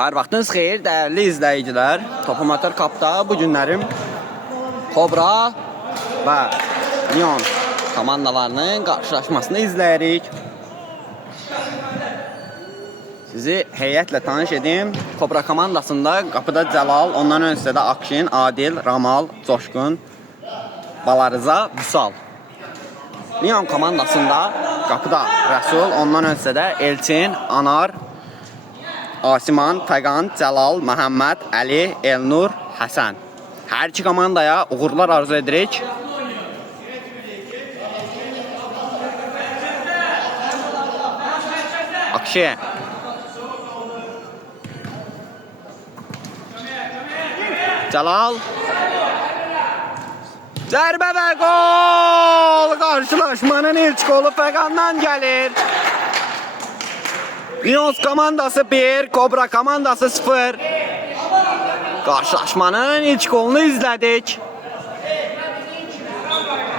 Hər vaxtınız xeyir, dəyərli izləyicilər. Top Amatör Cup'da bu günlərim Kobra və Lyon komandalarının qarşılaşmasını izləyirik. Sizi heyətlə tanış edim. Kobra komandasında qapıda Cəlal, ondan öncədə də Akşin, Adil, Ramal, Coşqun, Balarıza, Vüsal. Lyon komandasında qapıda Rəsul, ondan öncədə də Elçin, Anar, Asiman, Fəqan, Cəlal, Məhəmməd, Əli, Elnur, Həsən. Hər iki komandaya uğurlar arzu edirik. Akşi. Cəlal. Zərbə və gol! Qarşılaşmanın ilk qolu Fəqandan gəlir. Lyon komandası 1, Kobra komandası 0. Qarşılaşmanın ilk qolunu izlədik.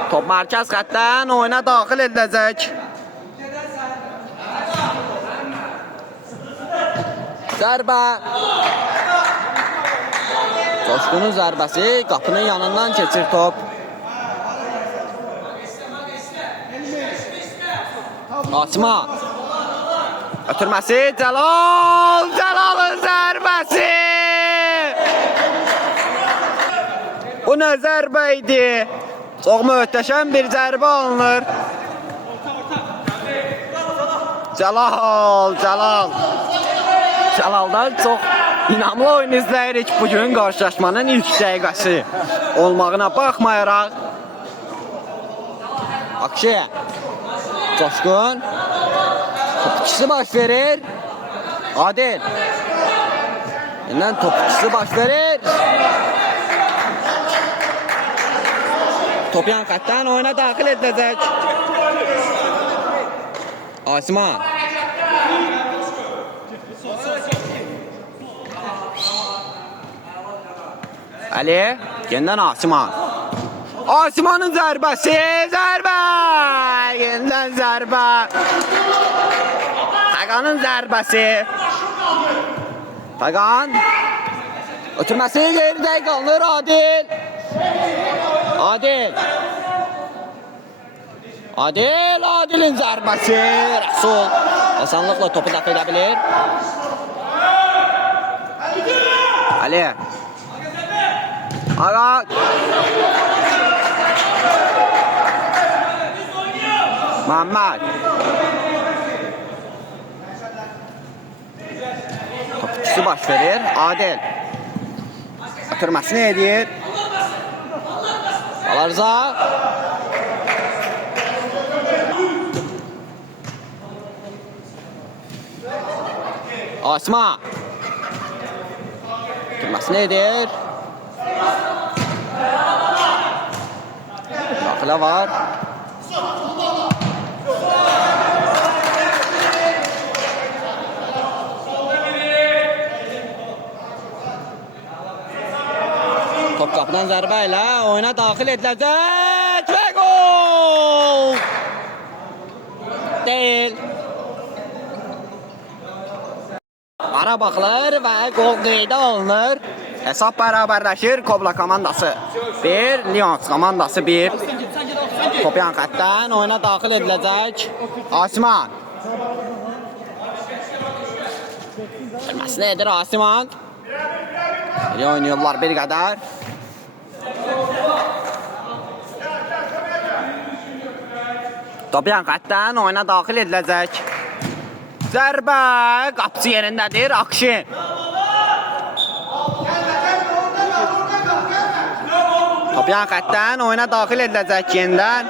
Top mərkəz xəttdən oyuna daxil ediləcək. Zərbə. Coşqunun zərbəsi qapının yanından keçir top. Asma. Ötürməsi Cəlal. Cəlalın zərbəsi. Bu nə zərbə idi? Çox möhtəşəm bir zərbə alınır. Cəlal. Cəlaldan çox inamlı oyun izləyirik bugün qarşılaşmanın ilk dəqiqəsi olmağına baxmayaraq. Akşi. Coşqun. Top ikisi baş verir. Adil. Yeniden top ikisi baş verir. Top yan xətdən oyuna daxil ediləcək. Asiman. Əli. Yeniden Asiman. Asimanın zərbəsi. Zərbə. Yeniden zərbə. Fəqanın zərbəsi. Fəqan. Ötürməsi geridə qalır Adil. Adilin zərbəsi. Rəsul asanlıqla topu dəf edə bilir. Ali. Ağa. Məhəmməd. Top ikisi baş verir. Adil. Ötürməsini edir. Balarıza. Asma. Ötürməsini edir. Daxilə var. Top qapıdan zərbə ilə oyuna daxil ediləcək və gol! Deyil. Ara baxılır və gol qeydə alınır. Hesab bərabərləşir. Kobra komandası 1, Lyon komandası 1. Top yan xətdən oyuna daxil ediləcək. Asiman. Gəlməsini edir Asiman. Oynuyorlar bir qədər. Top yan xətdən oyuna daxil ediləcək. Zərbə. Qapısı yerindədir. Akşin. Top yan xətdən oyuna daxil ediləcək yenidən.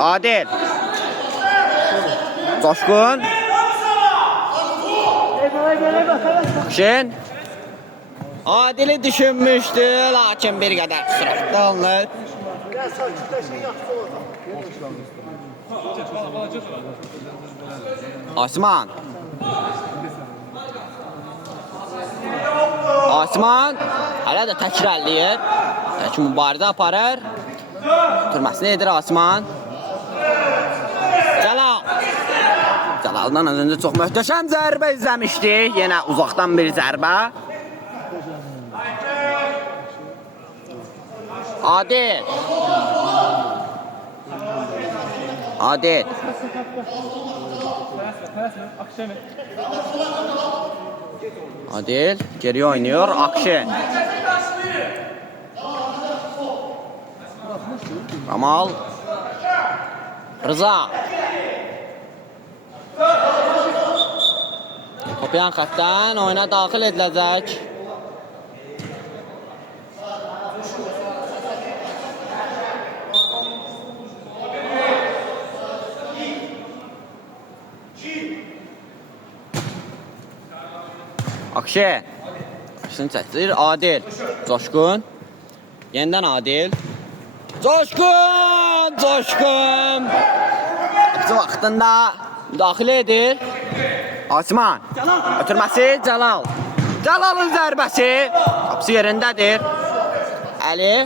Adil. Coşqun. Akşin. Adil'i düşünmüşdü, lakin bir qədər sürətli alınır. Asiman. Hələ də təkrarlayır. Tək mübarizə aparır. Türməsini edir Asiman. Cəlal. Zəldan az öncə çox möhtəşəm zərbə izləmişdik. Yenə uzaqdan bir zərbə. Adil. Adil. Adil geriye oynuyor. Akşin. Ramal. Rıza. Top yan xəttdən oyuna daxil ediləcək. Akşin. Akşin çəkdir. Adil. Coşkun. Yenidən Adil. Coşkun! Coşkun! Hepsi vaxtında müdaxilə edir. Osman. Ötürməsi Cəlal. Cəlalın zərbəsi. Qapısı yerindədir. Əli.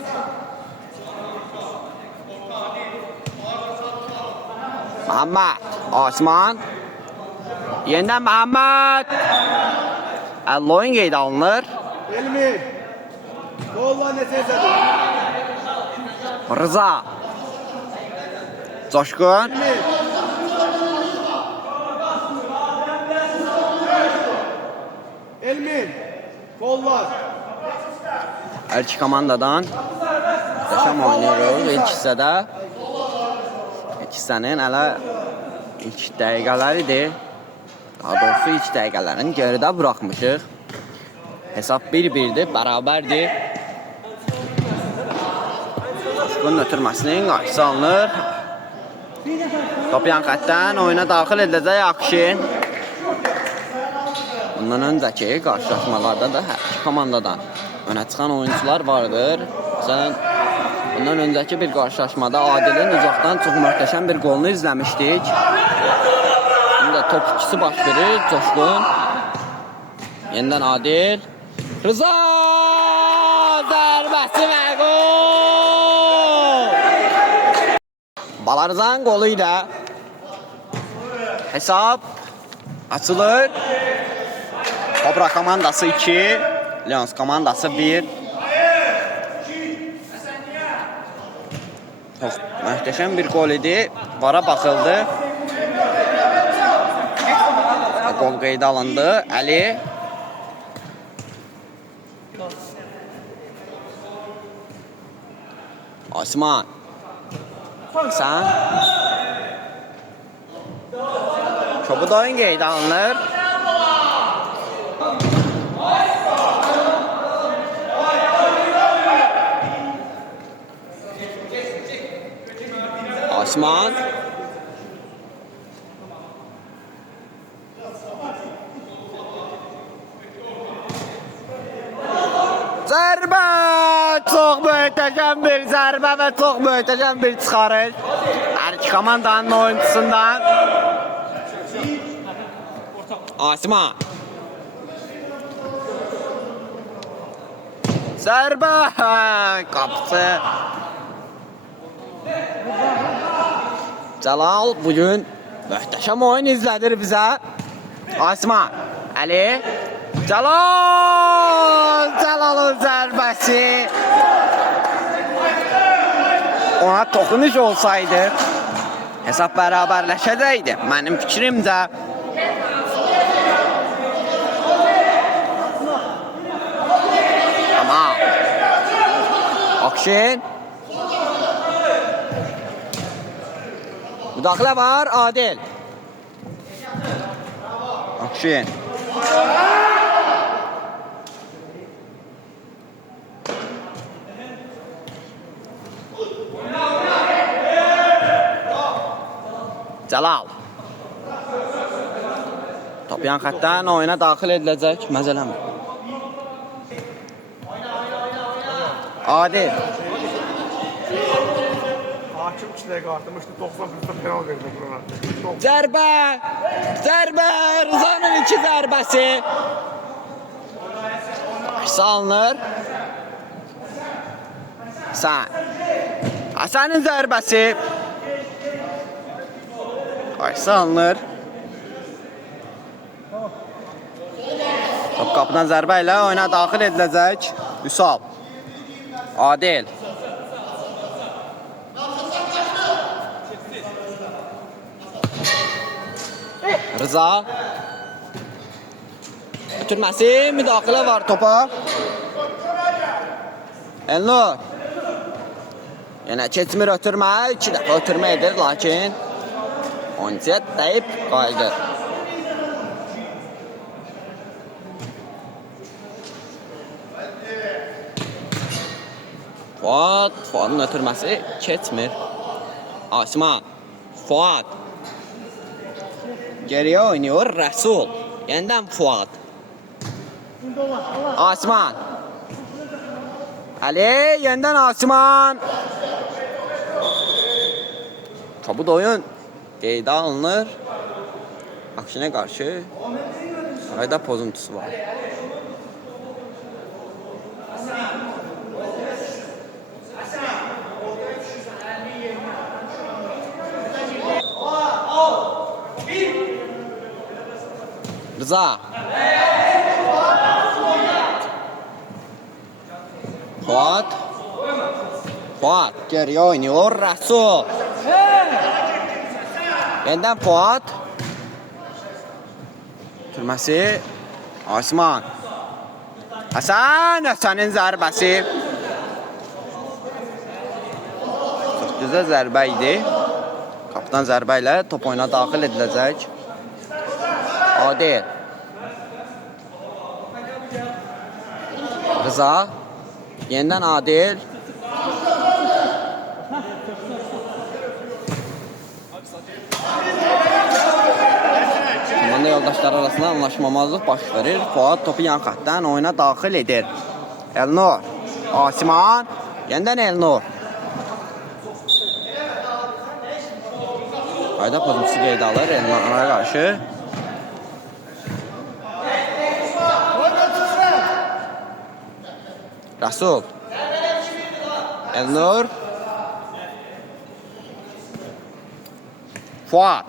Muhammed. Osman. Yenidən Muhammed. Əlli oyun qeydə alınır. Elmi. Qolla nəticədir. Rıza. Coşkun. Elmi. Elmi. Qollar. Hər iki komandadan qəşəm oynuyoruz ilk hissədə. İlk hissənin hələ ilk dəqiqələridir. Daha doğrusu ilk dəqiqələrini geridə buraxmışıq. Hesab 1-1'dir, bərabərdir. Coşkun ötürməsinin qarşısı alınır. Top yan xəttdən oyuna daxil ediləcək Akşin. Bundan öncəki qarşılaşmalarda da hər iki komandadan önə çıxan oyuncular vardır. Məsələn, bundan öncəki bir qarşılaşmada Adilin uzaqdan çox möhtəşəm bir qolunu izləmişdik. Şimdi də top ikisi baş verir. Coşkun. Yenidən Adil. Rıza! Zərbəsi və qol! Balarzan qolu ilə hesab açılır. Kobra komandası 2, Lions komandası 1. Çox möhtəşəm bir gol idi. Vara baxıldı. Gol qeydə alındı. Əli. Osman. Sən. Kobud oyun qeydə alınır. Osman. Zərbə! Çox möhtəşəm bir zərbə və çox möhtəşəm bir çıxarış. Hər iki komandanın oyuncusundan. Osman. Zərbə! Qapısı. Cəlal bugün möhtəşəm oyun izlədir bizə. Osman. Əli. Cəlal! Cəlalın zərbəsi. Ona toxunuş olsaydı hesab bərabərləşəcəkdi. Mənim fikrimcə. Amma Akşin. Müdaxilə var, Adil. Akşin. Cəlal. Top yan xəttdən oyuna daxil ediləcək. Məzələmir. Adil. Hakim 2 dəqiqə artırmışdı. 90 penal verdi buna. Zərbə! Zərbə! Rızanın 2 zərbəsi. Salınır. Sən. Həsənin zərbəsi. Qarşı alınır. Top qapıdan zərbə ilə oyuna daxil ediləcək. Vüsal. Adil. Rıza. Ötürməsi, müdaxilə var topa. Elnur. Yenə keçmir ötürmə. 2 dəfə ötürmə edir, lakin oyuncuya dəyib qayıdır. Fuadın ötürməsi keçmir. Asman. Fuad. Geriyə oynuyor Rəsul. Yeniden Fuad. Asman. Ali, yeniden Asman. Çabuk oyun. Qeydə alınır. Akşinə qarşı sarayda pozuntusu var. Rıza. Fuad. Fuad geriye oynuyor Resul. Yeniden Fuad. Türmesi. Osman. Hasan'ın zərbəsi. Çok güzel zərbə idi. Kaptan zərbə ilə top oyuna daxil ediləcək. Adil. Rıza. Yeniden Adil. Komanda yoldaşları arasında anlaşmamazlıq baş verir. Fuad topu yan xətdən oyuna daxil edir. Elnur. Asman. Yeniden Elnur. Qayda pozuntusu qeydə alır Elnur'a qarşı. Resul. Elnur. Fuad.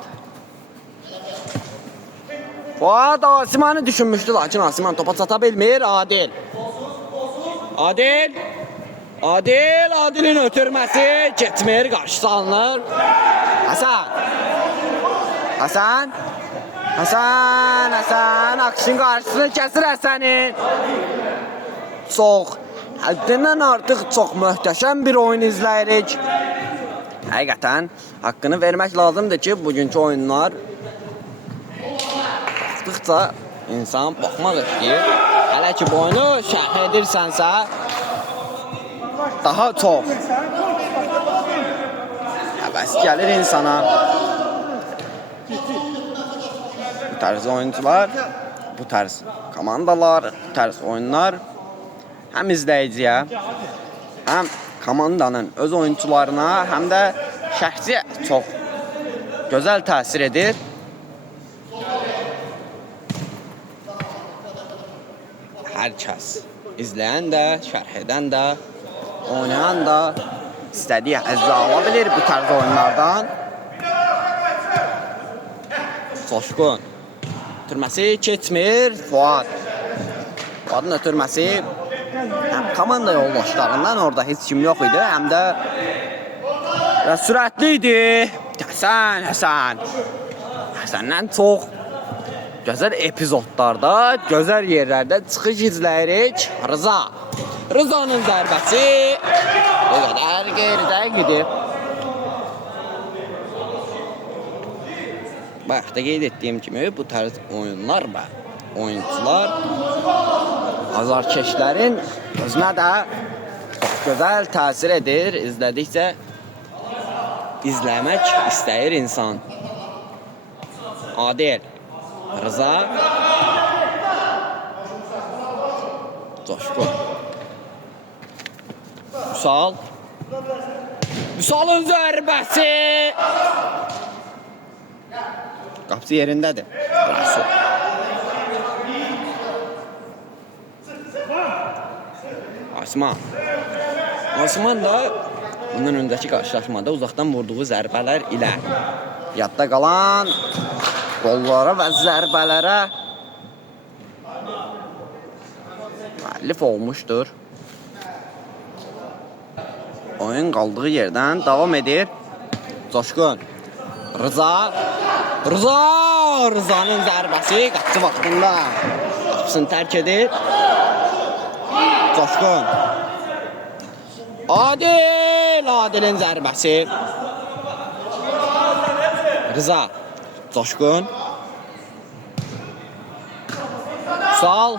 Fuad Asiman'ı düşünmüştü, lakin Asiman topa çata bilmir. Adil. Adil. Adil'in ötürməsi keçmir, qarşı salınır. Hasan. Akşin qarşısını kəsir Həsənin. Çox, həddindən artıq çox möhtəşəm bir oyun izləyirik. Həqiqətən haqqını vermək lazımdır ki, bugünkü oyunlar baxdıqca insan baxmaq istəyir. Hələ ki bu oyunu şərh edirsənsə daha çox həvəs gəlir insana. Bu tərz oyuncular, bu tərz komandalar, bu tərz oyunlar həm izləyiciyə, həm komandanın öz oyuncularına, həm də şəxsi çox gözəl təsir edir. Hər kəs, izləyən də, şərh edən də, oynayan da istədiyi həzzi ala bilir bu tərz oyunlardan. Coşqun. Ötürməsi keçmir. Fuad. Fuadın ötürməsi həm komanda yoldaşlarından orada heç kim yox idi, həm də sürətli idi. Həsəndən çox gözəl epizodlarda, gözəl yerlərdə çıxış izləyirik. Rıza'nın zərbəsi bu qədər geridə gidib. Bayaqda qeyd etdiyim kimi bu tərz oyunlar və oyuncular azarkeşlərin özünə də çox gözəl təsir edir. İzlədikcə izləmək istəyir insan. Adil. Rıza. Coşqun. Vüsal'ın zərbəsi. Qapısı yerindədir. Rəsul. Asman da bundan öncəki qarşılaşmada uzaqdan vurduğu zərbələr ilə yadda qalan qollara və zərbələrə müəllif olmuşdur. Oyun qaldığı yerdən davam edir. Coşqun. Rıza. Rıza'nın zərbəsi qapısı vaxtında. Qapısını tərk edir. Coşqun. Adil'in zərbəsi. Rıza. Coşqun. Vüsal.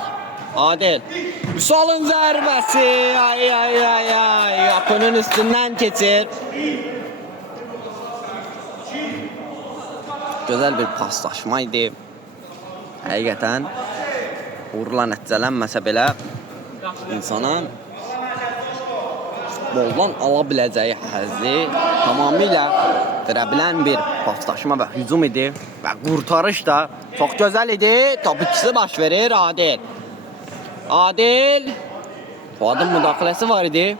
Adil. Vüsal'ın zərbəsi. Ay. Qapının üstündən keçir. Gözəl bir paslaşma idi. Həqiqətən uğurla nəticələnməsə belə insana futboldan ala biləcəyi həzzi tamamilə verə bilən bir paslaşma və hücum idi və qurtarış da çox gözəl idi. Top ikisi baş verir Adil. Fuadın müdaxiləsi var idi.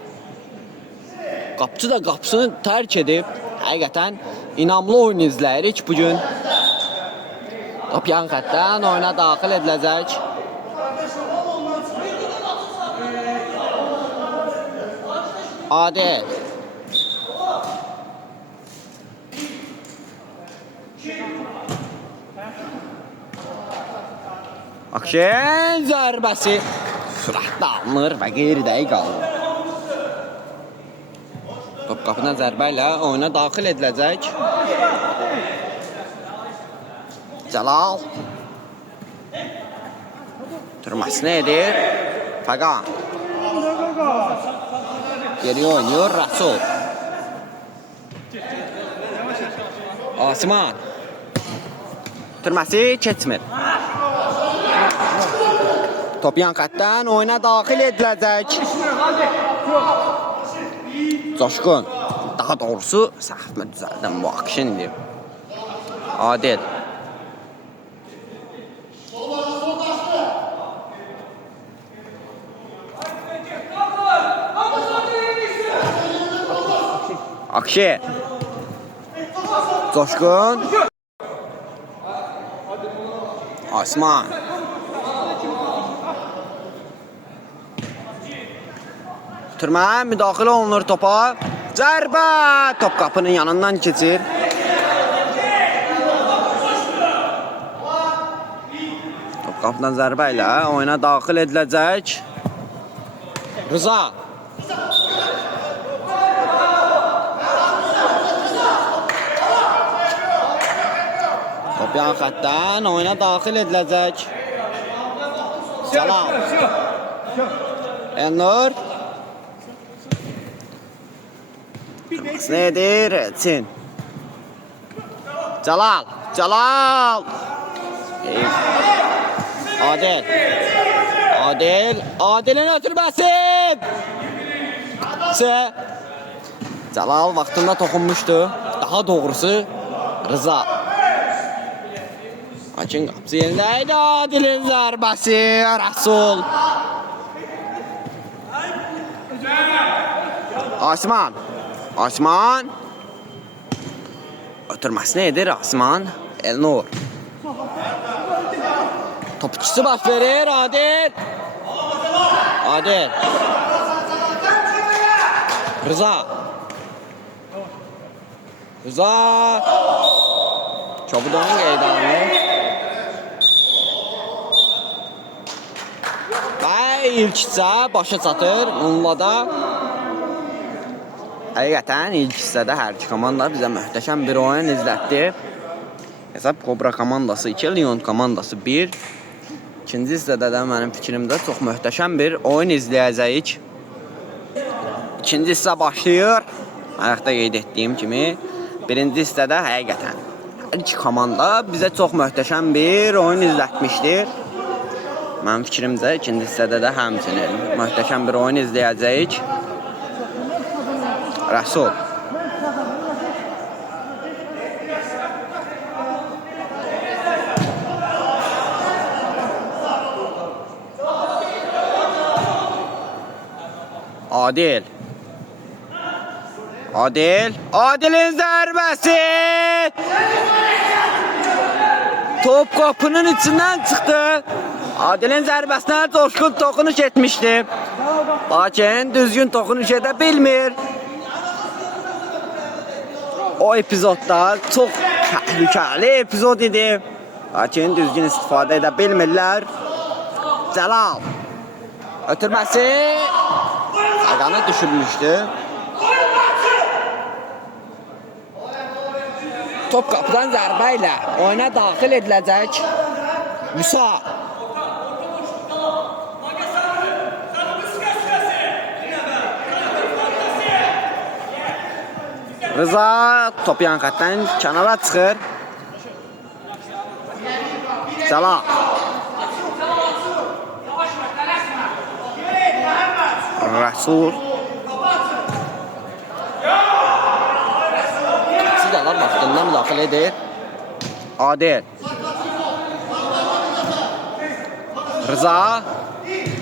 Qapıcı da qapısını tərk edib. Həqiqətən inamlı oyun izləyirik bugün. Top yan xəttdən oyuna daxil ediləcək. Adil. Akşen zərbəsi sürətlə alınır və qeyri-dəqiq alınır. Top qapına zərbə ilə oyuna daxil ediləcək. Cəlal. Türməsini edir. Fəqan. Geriyə oynuyor Rəsul. Osman. Türməsi keçmir. Top yan xəttdən oyuna daxil ediləcək. Coşqun. Daha doğrusu səhvimi düzəldim, bu akşin idi. Adil. Akşi. Coşqun. Osman. Türmə müdaxilə olunur topa. Zərbə! Top qapının yanından keçir. Top qapıdan zərbə ilə oyuna daxil ediləcək. Rıza. Top yan xəttdən oyuna daxil ediləcək. Salam. Elnur. Nedir? Çin. Cəlal. Adil'in ötürməsi. Cəlal vaxtında toxunmuşdu. Daha doğrusu Rıza. Açın qapısı yerindəydi. Adil'in zərbəsi. Rəsul. Osman. Ötürməsini edir Osman. Elnur. Top ikisi baş verir Adil. Rıza. Çobudonun qeydə alınır. Və ilk hissə başa çatır. Onunla da həqiqətən ilk hissədə hər iki komanda bizə möhtəşəm bir oyun izlətdi. Hesab Kobra komandası 2, Lyon komandası 1. İkinci hissədə də mənim fikrimdə çox möhtəşəm bir oyun izləyəcəyik. İkinci hissə başlayır. Ayaqda qeyd etdiyim kimi. Birinci hissədə həqiqətən hər iki komanda bizə çox möhtəşəm bir oyun izlətmişdir. Mənim fikrimcə ikinci hissədə də həmçinin möhtəşəm bir oyun izləyəcəyik. Rəsul. Adil'in zərbəsi. Top qapının içindən çıxdı. Adilin zərbəsinə Coşqun toxunuş etmişdi. Lakin düzgün toxunuş edə bilmir. O epizodda çox təhlükəli epizod idi. Lakin düzgün istifadə edə bilmirlər. Cəlal. Ötürməsi ayağını düşürmüşdü. Top qapıdan zərbə ilə oyuna daxil ediləcək. Musa. Rıza top yan xətdən kənara çıxır. Cəlal. Rəsul. Sidalar vaxtında müdaxilə edir. Adil. Rıza.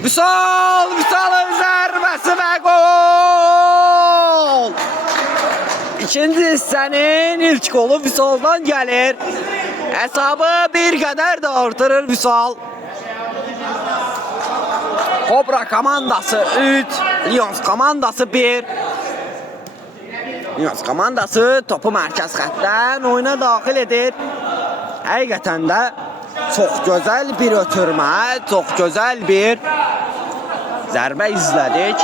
Vüsalın zərbəsi və gol! İkinci hissənin ilk qolu Vüsaldan gəlir. Hesabı bir qədər də artırır Vüsal. Kobra komandası 3, Lions komandası 1. Lions komandası topu mərkəz xəttdən oyuna daxil edir. Həqiqətən də çox gözəl bir ötürmə, çox gözəl bir zərbə izlədik.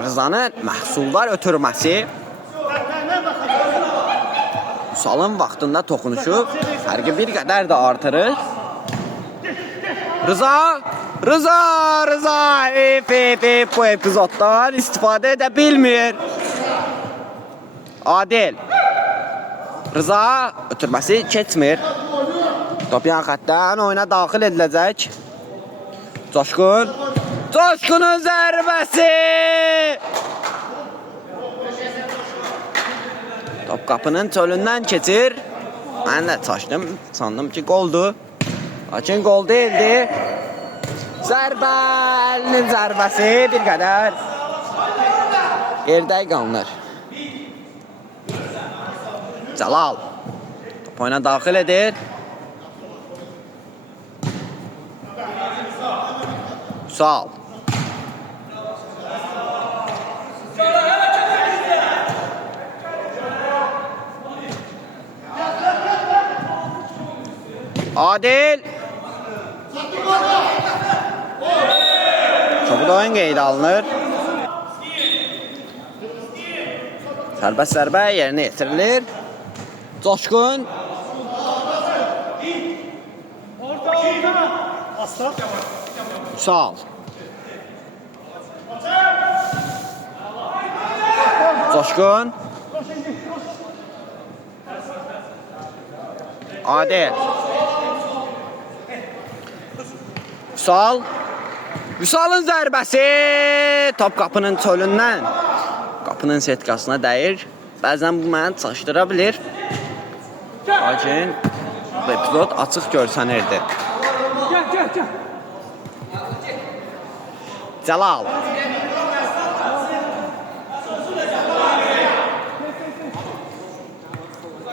Rızanın məhsuldar ötürməsi Vüsalın vaxtında toxunuşu fərqi bir qədər də artırır. Rıza bu epizoddan istifadə edə bilmir. Adil. Rıza ötürməsi keçmir. Top yan xətdən oyuna daxil ediləcək. Coşqunun zərbəsi. Top qapının çölündən keçir. Mən də çaşdım, sandım ki qoldur. Lakin qol deyildi. Zərbəlinin zərbəsi bir qədər geridə qalınır. Cəlal top oyuna daxil edir. Vüsal. Adil. Topu oyun qeydə alınır. Sərbəst zərbə yerinə yetirilir. Coşqun. Vüsal. Coşqun. Adil. Vüsalın zərbəsi top qapının çölündən qapının setkasına dəyir. Bəzən bu məni çaşdıra bilir. Lakin bu epizod açıq görsənirdi. Cəlal.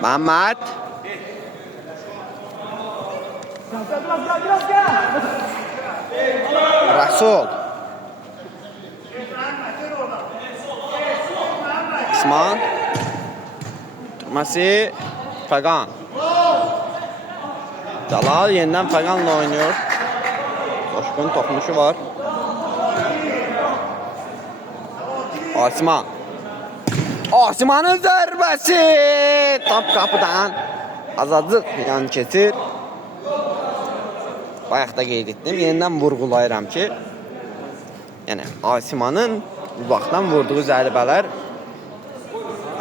Məhəmməd. Rəsul. İsman. Durması Fəqan. Cəlal yenidən Fəqanla oynuyor. Coşqun toxunuşu var. Asimanın zərbəsi top qapıdan azacıq yan keçir. Bayaq da qeyd etdim. Yenidən vurğulayıram ki, yəni Asimanın uzaqdan vurduğu zərbələr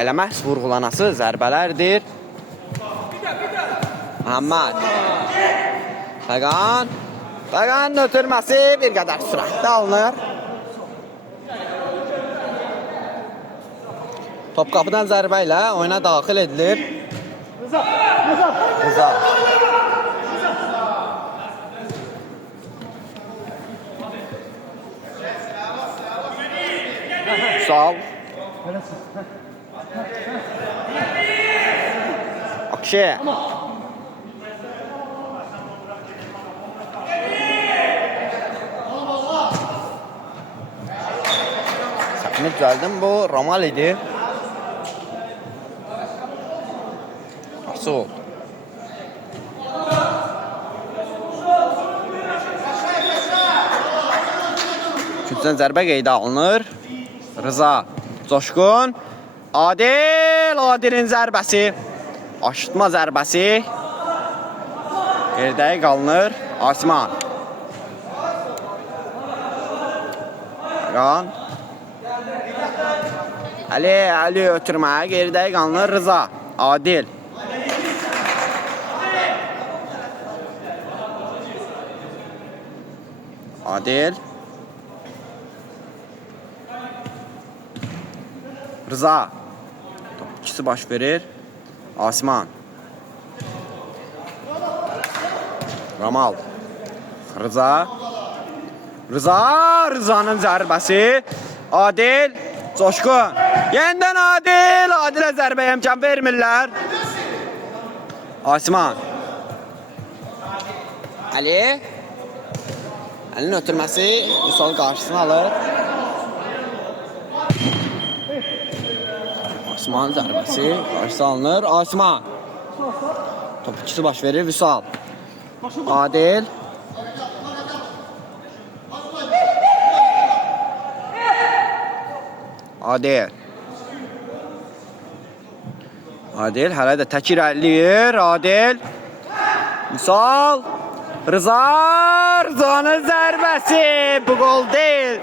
elə məhz vurğulanası zərbələrdir. Məhəmməd. Fəqanın ötürməsi bir qədər sürətli alınır. Top qapıdan zərbə ilə oyuna daxil edilir. Rıza. Sağ ol. Akşe. Səhvimi düzəldim. Bu Ramal idi. Nasıl oldu? Üçüncüdən zərbə qeydə alınır. Rıza Coşqun. Adilin zərbəsi. Aşıtma zərbəsi. Geridə qalınır. Asiman. Qan. Ali ötürməyə geridə qalınır. Rıza. Adil. Rıza. Top ikisi baş verir. Asiman. Ramal. Rıza'nın zərbəsi. Adil. Coşqun. Yenidən Adilə zərbəyə imkan vermirlər. Asiman. Əlinin ötürməsi Vüsal qarşısını alır. Asimanın zərbəsi qarşısı alınır. Asiman. Top ikisi baş verir. Vüsal. Adil. Adil hələ də tək irəliləyir. Adil. Vüsal. Rıza'nın zərbəsi. Bu gol deyil.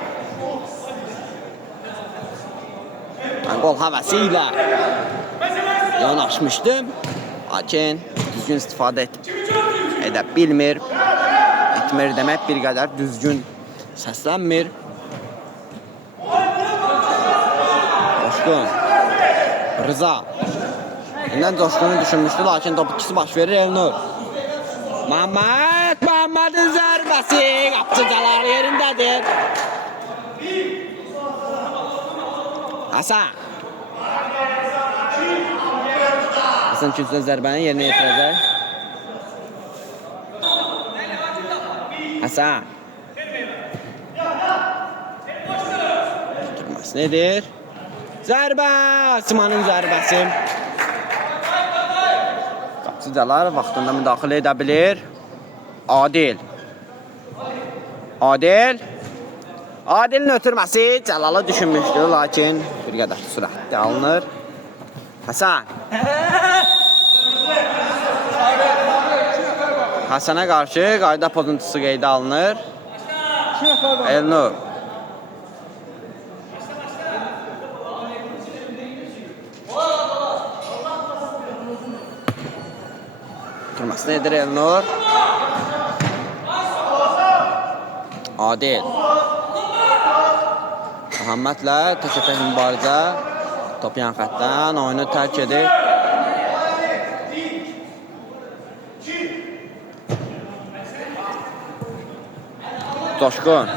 Mən qol həvəsi ilə yanaşmışdım. Lakin düzgün istifadə edə bilmir. Etmir demək bir qədər düzgün səslənmir. Coşqun. Rıza. Yeniden Coşqunu düşünmüşdü, lakin top ikisi baş verir Elnur. Məhəmmədin zərbəsi. Qapıcılar yerindədir. Hasan ikinci zərbəni yerinə yetirəcək. Hasan. Tutulması nedir? Zərbə. Asimanın zərbəsi. Qapıcılar vaxtında müdaxilə edə bilir. Adilin ötürməsi Cəlala düşünmüşdü, lakin bir qədər sürətli alınır. Hasan. Hasana qarşı qayda pozuntusu qeydə alınır. Elnur. Ötürməsi nedir Elnur? Adil. Məhəmmədlə təkətək mübarizə. Top yan xətdən oyunu tərk edir. Coşqun.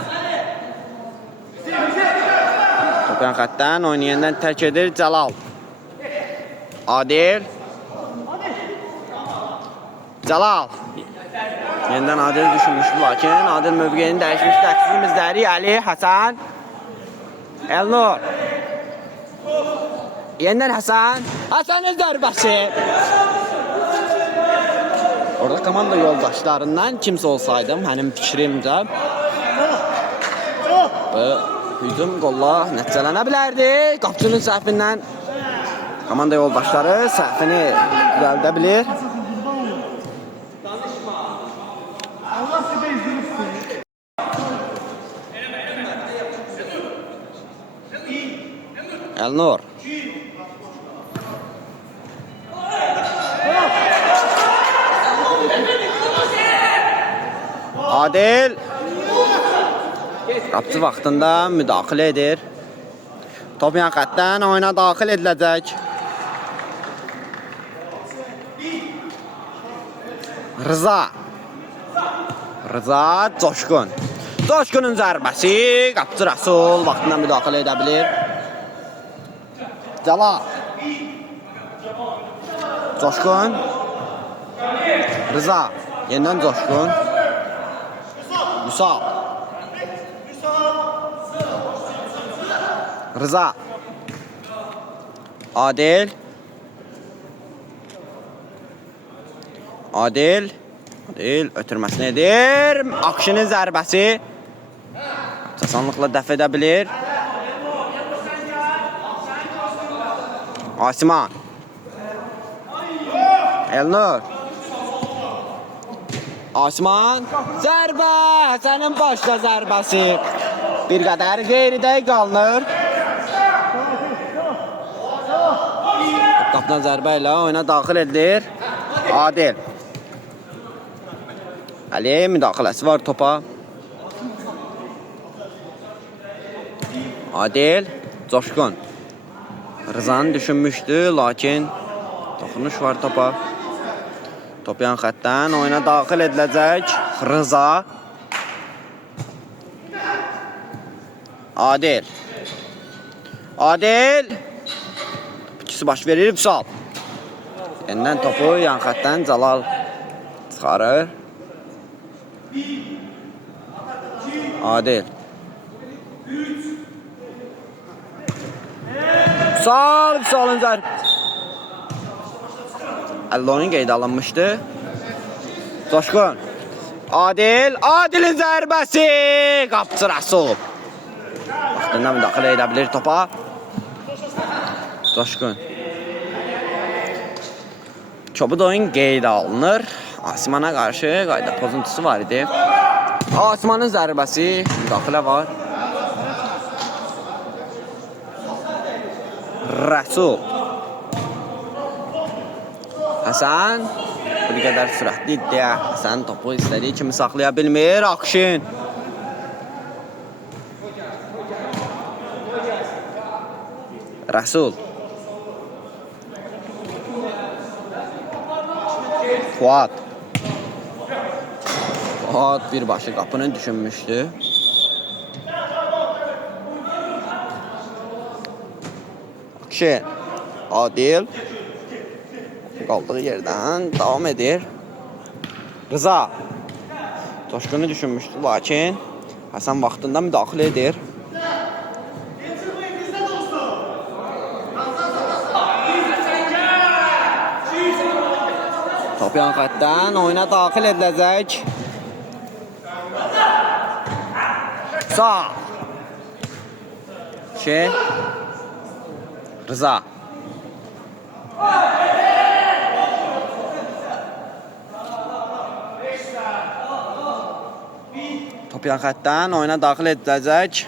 Top yan xətdən oyunu yenidən tərk edir. Cəlal. Adil. Cəlal. Yenidən Adil düşünmüşdü, lakin Adil mövqeyini dəyişmiş. Təqsimizləri Ali, Hasan. Elnur. Yenidən Hasan. Hasanın zərbəsi. Orada komanda yoldaşlarından kimsə olsaydım, mənim fikrimcə hücum qolla nəticələnə bilərdi. Qapıcının səhvindən komanda yoldaşları səhvini düzəldə bilir. Elnur. Adil. Qapıcı vaxtında müdaxilə edir. Top yan xətdən oyuna daxil ediləcək. Rıza. Coşqun. Coşqunun zərbəsi. Qapıcı Rəsul vaxtında müdaxilə edə bilir. Cəlal. Coşqun. Rıza. Yenidən Coşqun. Vüsal. Rıza. Adil. Adil. Adil ötürməsini edir. Akşinin zərbəsi. Asanlıqla dəf edə bilir. Asiman. Elnur. Asiman. Zərbə. Həsənin başla zərbəsi. Bir qədər qeyridə qalınır. Qapıdan zərbə ilə oyuna daxil edilir. Adil. Ali müdaxiləsi var topa. Adil. Coşqun. Rızanı düşünmüşdü, lakin toxunuş var topa. Top yan xəttdən oyuna daxil ediləcək. Rıza. Adil. Adil. İkisi baş verir, Vüsal. Yenidən topu yan xəttdən Cəlal çıxarır. Adil. Vüsalın zərbəsi. Əlloyun qeydə alınmışdı. Coşqun. Adilin zərbəsi. Qapıcı Rəsul. Vaxtında müdaxilə edə bilir topa. Coşqun. Çobud oyun qeydə alınır. Asimana qarşı qayda pozuntusu var idi. Asimanın zərbəsi. Müdaxilə var. Rəsul. Həsən bir qədər sürətli iddia. Həsən topu istədiyi kimi saxlaya bilmir. Akşin. Rəsul. Fuad. Fuad birbaşa qapını düşünmüşdü. Akşin. Adil. Qaldığı yerdən davam edir. Rıza. Coşqunu düşünmüşdü, lakin Həsən vaxtında müdaxilə edir. Top yan xəttdən oyuna daxil ediləcək. Sağ. Rıza. Top yan xəttdən oyuna daxil ediləcək.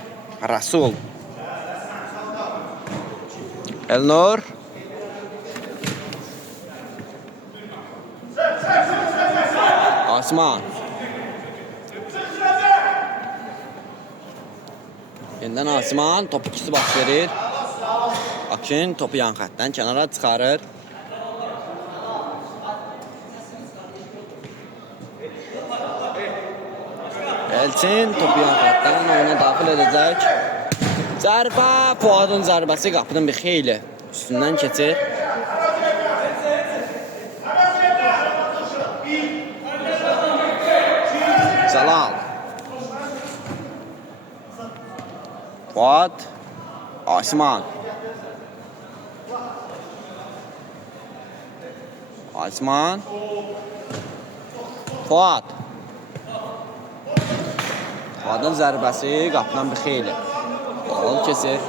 Rəsul. Elnur. Asman. Yenidən Asman. Top ikisi baş verir. Akşin topu yan xəttdən kənara çıxarır. Elçin topu yan xəttdən oyuna daxil edəcək. Zərbə, Fuadın zərbəsi qapının bir xeyli üstündən keçir. Cəlal. Fuad. Asiman. Asiman. Fuad. Fuadın zərbəsi qapıdan bir xeyli yol keçir.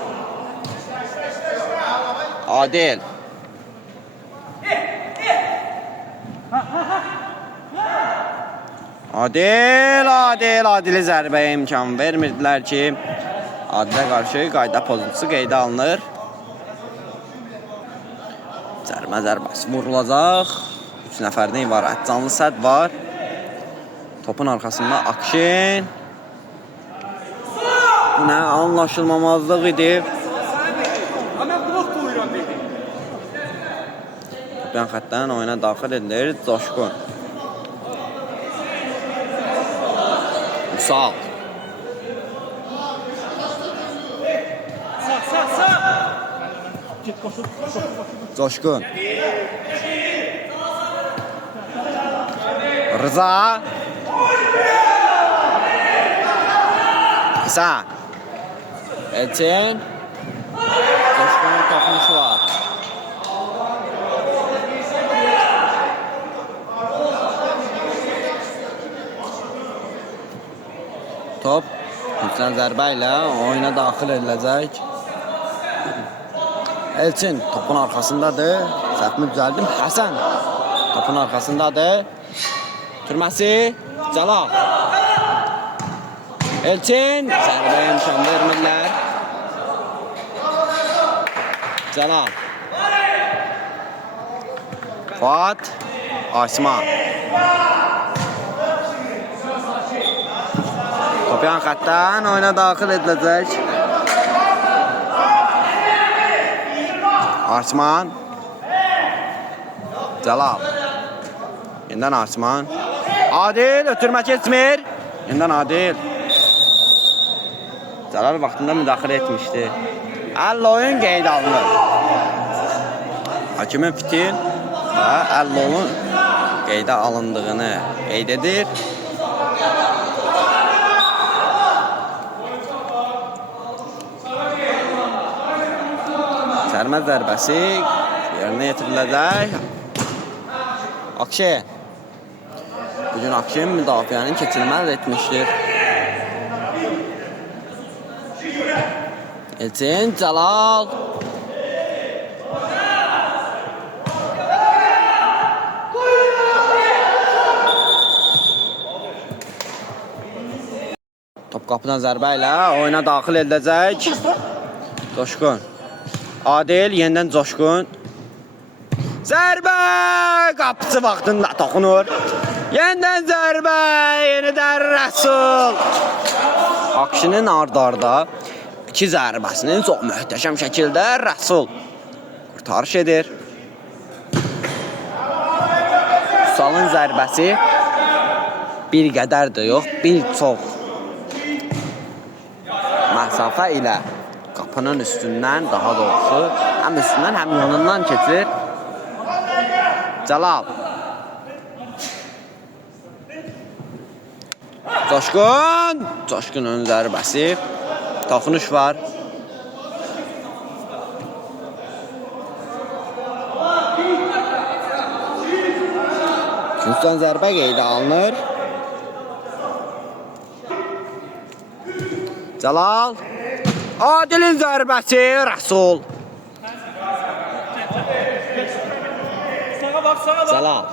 Adil. Adili zərbəyə imkan vermirdilər ki, Adilə qarşı qayda pozuntusu qeydə alınır. Zərbəsi vurulacaq. 3 nəfərdən ibarət canlı sədd var. Topun arxasında Akşin. Bu nə anlaşılmamazlıq idi. Top yan xəttdən oyuna daxil edilir. Coşqun. Vüsal. Coşqun. Rıza. Həsən. Elçin. Coşkunun toxunuşu var. Top yükselen zərbə ilə oyuna daxil ediləcək. Elçin topun arxasındadır. Səhvimi düzəldim. Həsən topun arxasındadır. Türməsi Cəlal. Elçin zərbəyə imkan vermirlər. Cəlal. Fuat Asman. Top yan xəttdən oyuna daxil ediləcək. Asman. Cəlal. Yeniden Asman. Adil ötürmə keçmir. Yeniden Adil. Cəlal vaxtında müdaxilə etmişdi. Əlli oyun qeyd alınır. Hakimin fitil və əlli oyun qeydə alındığını qeyd edir. Sərmə zərbəsi yerinə yetiriləcək. Akşin. Bugün Akşin müdafiənin keçilməz etmişdir. Elçin Cəlal. Top qapıdan zərbə ilə oyuna daxil ediləcək. Coşqun. Adil yenidən Coşqun. Zərbə! Qapıcı vaxtında toxunur. Yenidən zərbə! Yenidən Rəsul. Akşinin ard-arda iki zərbəsinin çox möhtəşəm şəkildə Rəsul qurtarış edir. Vüsalın zərbəsi bir qədər də yox, bir çox məsafə ilə qapının üstündən, daha doğrusu həm üstündən, həm yanından keçir. Cəlal. Coşqun. Coşqunun zərbəsi. Toxunuş var. Künsdən zərbə qeydə alınır. Cəlal. Adilin zərbəsi. Rəsul. Cəlal.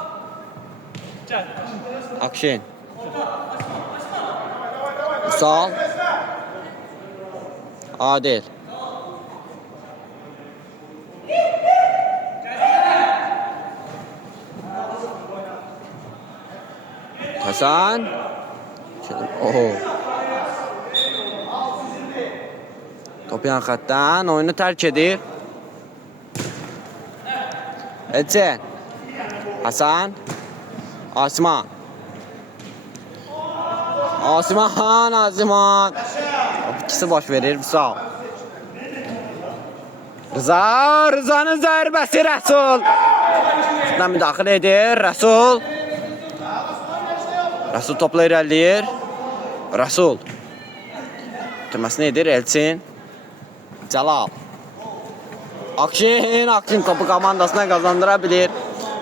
Akşin. Vüsal. Adil. Hasan. Oho. Top yan xəttdən oyunu tərk edir. Elçin. Hasan. Asman. Asman. İkisi baş verir. Vüsal. Rıza'nın zərbəsi Rəsul. Şuradan müdaxilə edir. Rəsul. Rəsul topla irəliləyir. Rəsul. Tırmasını edir Elçin. Cəlal. Akşin topu komandasına qazandıra bilir.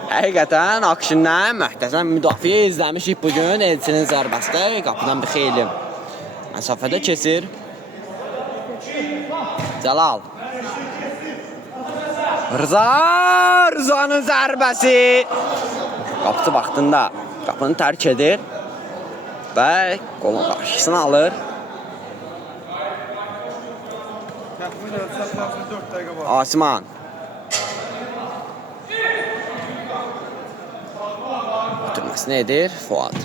Həqiqətən Akşindən möhtəşəm müdafiə izləmişik bugün. Elçinin zərbəsi qapıdan bir xeyli məsafədə keçir. Cəlal. Rıza'nın zərbəsi. Qapıcı vaxtında qapını tərk edir və qolun qarşısını alır. Asman. Ötürməsini edir Fuat.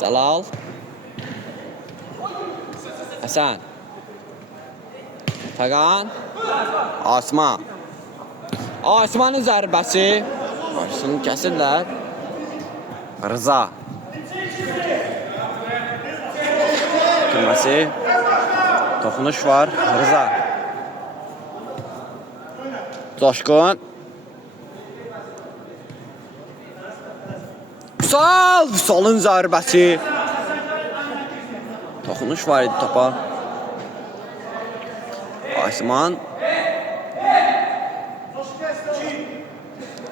Cəlal. Həsən. Fəqan. Asman. Asmanın zərbəsi. Qarşısını kəsirlər. Rıza. Ötürməsi. Toxunuş var. Rıza. Coşqun. Vüsalın zərbəsi. Toxunuş var idi topa. Aysman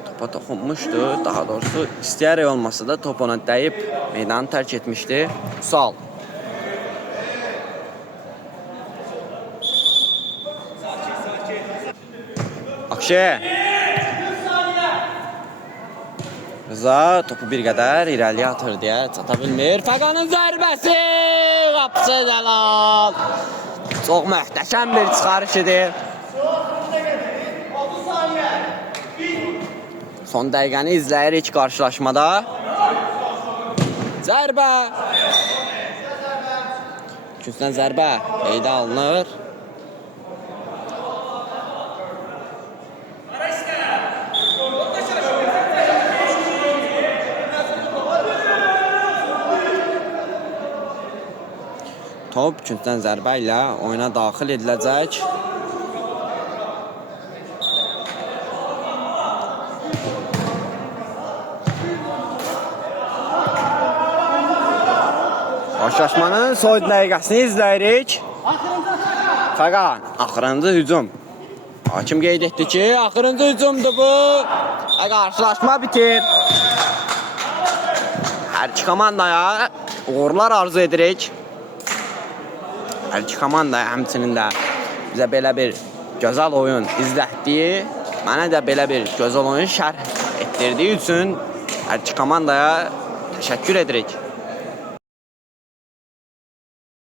topa toxunmuşdu. Daha doğrusu istəyərək olmasa da top ona dəyib meydanı tərk etmişdi. Sual. Akşe. Rıza topu bir qədər irəliyə atır deyə çata bilmir. Fəqanın zərbəsi! Qapısı Zəlal. Çox möhtəşəm bir çıxarış idi. Son dəqiqəni izləyirik qarşılaşmada. Zərbə. Küncdən zərbə qeydə alınır. Top küncdən zərbə ilə oyuna daxil ediləcək. Qarşılaşmanın son dəqiqəsini izləyirik. Fəqan, axırıncı hücum. Hakim qeyd etdi ki, axırıncı hücumdur bu. Qarşılaşma bitib. Hər iki komandaya uğurlar arzu edirik. Hər iki komanda həmçinin də bizə belə bir gözəl oyun izlətdiyi, mənə də belə bir gözəl oyun şərh etdirdiyi üçün hər iki komandaya təşəkkür edirik.